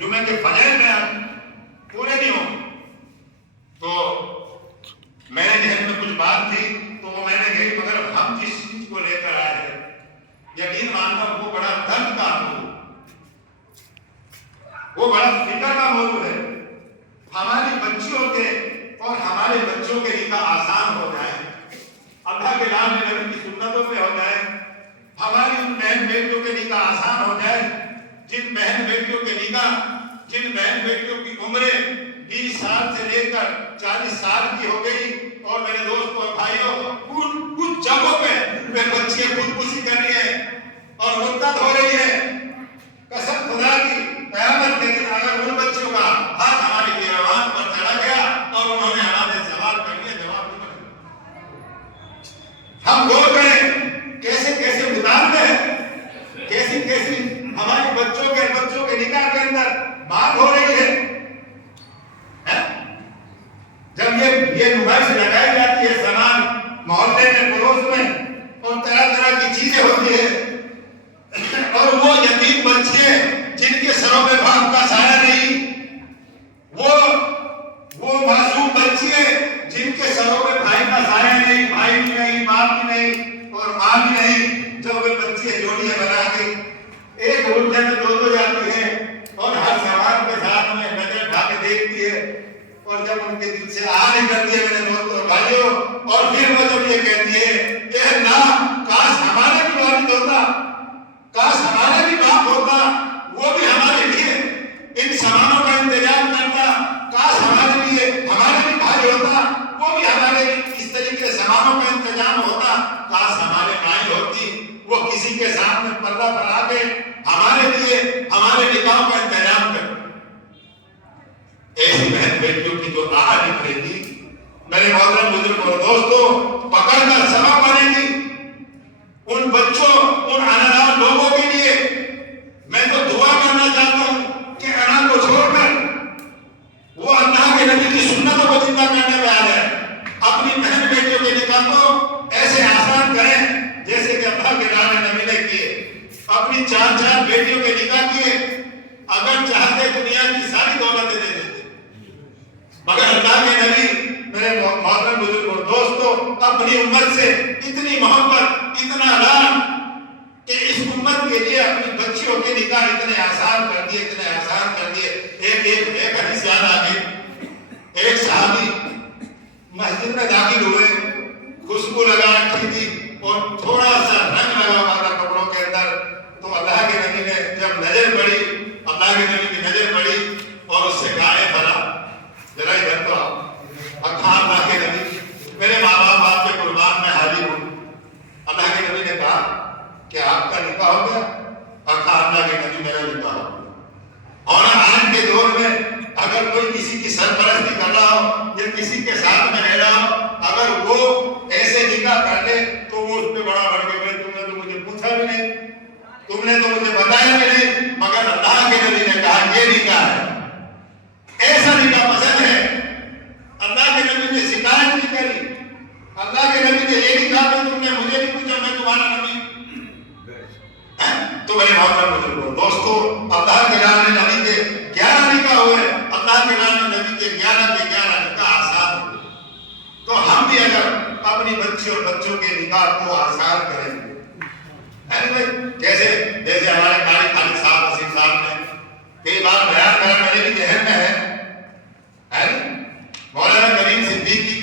جمعے کے فجر میں پورے نہیں ہوں تو میں نے ذہن میں کچھ بات تھی تو وہ میں نے کہی مگر ہم جس چیز کو لے کر آئے ہیں یقین مانتا ہوں وہ بڑا درد کا موضوع، وہ بڑا فکر کا موضوع ہے۔ ہماری بچیوں کے اور ہمارے بچوں کے نکاح آسان ہو جائے، اللہ کے نام نبی کی سنتوں پہ ہو جائے، ہماری ان بہن بیٹیوں کے نکاح آسان ہو جائے جن بہن بیٹیوں کے نکاح، جن بہن بیٹیوں کی عمریں 20 سال سے لے کر 40 سال کی ہو گئی اور میرے دوستوں اور بھائیوں کچھ جگہوں پہ وہ بچیاں خودکشی کر رہی ہیں اور مرتد ہو رہی ہے۔ قسم خدا کی قیامت کے دن اگر ان بچوں کا ہاتھ ہماری گریبان پر چڑھا گیا اور انہوں نے ہمارے سوال کر لیا جواب نہیں بنے، ہم غور کریں کیسے کیسے مطالبے ہیں، کیسی کیسی ہماری بچوں کے نکاح کے اندر بات ہو رہی ہے۔ جب یہ نمائش لگائی جاتی ہے سامان محلے میں پڑوس میں اور طرح طرح کی چیزیں ہوتی ہے اور وہ یتیم بچے جن کے سروں پہ باپ کا سایہ نہیں، وہ معصوم بچے جن کے سروں پہ بھائی کا سایہ نہیں، بھائی بھی نہیں، باپ بھی نہیں اور ماں بھی نہیں، جو وہ بچے جوڑیاں بنا کے ایک گھنٹے میں دو جاتی ہیں اور ہر سامان کے ساتھ میں نظر اٹھا کے دیکھتی ہے اور جب ان کے دل سے آ نکلتی ہے میرے دوستوں اور بھائیوں اور پھر وہ جب یہ کہتی ہے کہ اللہ کاش ہمارا بھی والد ہوتا، کاش ہمارا بھی باپ ہوتا، وہ بھی ہمارے لیے ان سامانوں کا انتظام کرتا، کاش ہمارے لیے ہمارا بھی بھائی ہوتا، وہ بھی ہمارے اس طریقے سے سامانوں کا انتظام ہوتا، کاش ہمارے مائی ہوتی، وہ کسی کے سامنے پردہ پڑا کے ہمارے لیے ہمارے نکاح کا انتظام کرتی۔ ایسی بہن بیٹیوں کی جو آہ نکلے گی میرے محترم بزرگوں اور دوستوں پکڑ کر سبق بنے گی ان بچوں، ان اناڑ لوگوں کے لیے۔ میں تو دعا کرنا چاہتا ہوں کہ اناڑ کو چھوڑ کر وہ اللہ کے نبی کی سنتوں کو زندہ کرنے پہ آ جائے، اپنی بہن بیٹیوں کے نکاح کو ایسے آسان کریں جیسے کہ اللہ کے نبی نے کیے، اپنی 4 بیٹیوں کے نکاح کیے، اگر چاہتے دنیا کی ساری دولتیں دے دیتے مگر اللہ کے نبی میرے محترم بزرگوں اور دوستوں اپنی امت سے اتنی محبت، اتنا لان کہ اس امت کے لیے اپنی بچیوں کے نکاح اتنے آسان کر دیے، اتنے آسان کر دیے۔ ایک حدیث یاد آ گئی، ایک صحابی مسجد میں داخل ہوئے، خوشبو لگا رکھی تھی اور تھوڑا سا رنگ لگا ہوا تھا کپڑوں کے اندر، تو اللہ کے نبی نے جب نظر پڑی، اللہ کے نبی کی نظر پڑی اور اس سے کہا اے بھلا ذرا ادھر تو آؤ۔ کہا اللہ کے نبی میرے ماں باپ آپ کے قربان میں حاضر ہوں۔ اللہ کے نبی نے کہا کہ آپ کا نکاح ہو گیا؟ کہا اللہ کے نبی میرا نکاح ہو گیا۔ اور آج کے دور میں اگر کوئی کسی کی سرپرستی کر رہا ہو یا کسی کے ساتھ میں رہ رہا ہو، اگر وہ ایسے نکاح کر لے تو وہ اس پہ بڑا بڑھ کے بھائی تم نے تو مجھے پوچھا بھی نہیں، تم نے تو مجھے بتایا بھی نہیں، مگر اللہ کے نبی نے کہا یہ نکاح ہے، ایسا نکاح پسند ہے۔ اللہ کے نبی نے شکایت نہیں کری، اللہ کے نبی نے یہ نہیں کہا کہ تم نے مجھے نہیں پوچھا میں تمہارا نبی۔ تو میرے محترم بزرگوں دوستوں اللہ کے نبی کے 11 نکاح ہوئے، اللہ کے نبی کے 11 نکاح آسان ہوئے، تو ہم بھی اگر اپنی بچی اور بچوں کے نکاح کو آسان کریں گے، جیسے ہمارے قاری خالد صاحب وسیم صاحب نے کئی بار بیان کرا، میرے بھی ذہن میں ہے مولانا کریم صدیقی